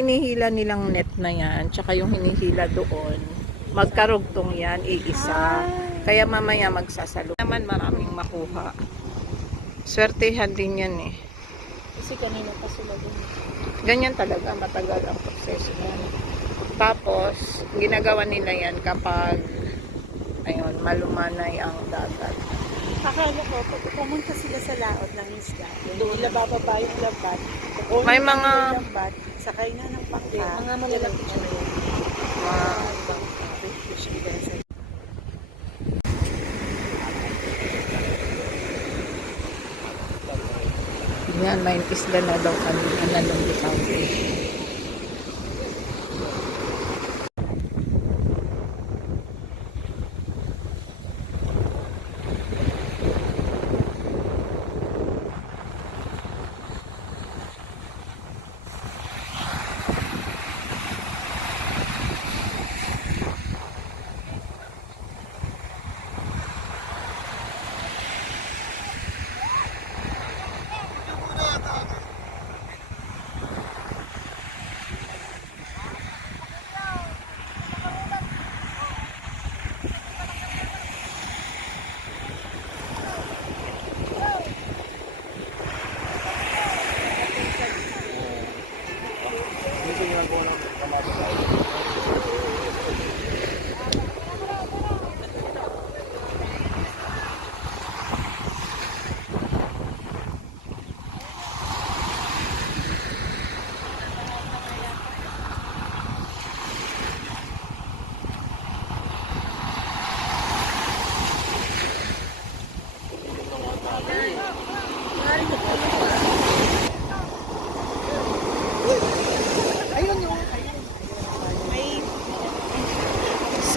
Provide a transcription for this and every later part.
hinihila nilang net na yan, tsaka yung hinihila doon, magkarugtong yan, iisa. Kaya mamaya magsasalo. Naman maraming makuha. Swertehan din yan eh. Kasi kanina pa sila din. Ganyan talaga, matagal ang proseso yan. Tapos, ginagawa nila yan kapag ayun, malumanay ang dagat. Akala ko, pag pumunta sila sa laot ng isla, doon nila bababa yung lambat. May mga lambat, sakay na ng bangka. Mga malalapit siya na yun. yan, may isla na daw kami na nung Bitawi.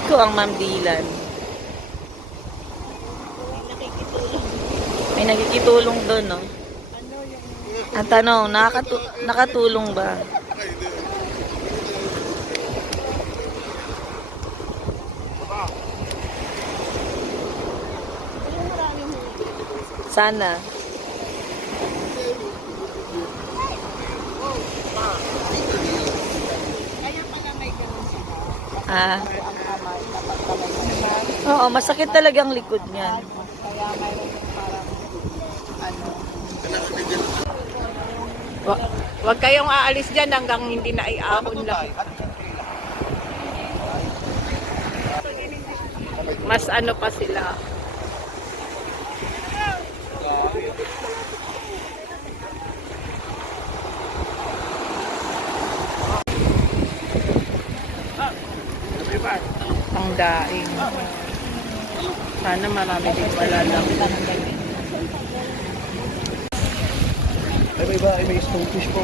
Ko ang mamdilan. May nakikitulong doon, no? Ang tanong, nakatulong ba? Sana. Oo, masakit talaga ang likod niyan. Kaya mayroon yung parang, ano, Wag kayong aalis dyan hanggang hindi na iahon lang. Mas ano pa sila. Ang daing. Sana marami din wala lang. Ay, may stonefish po.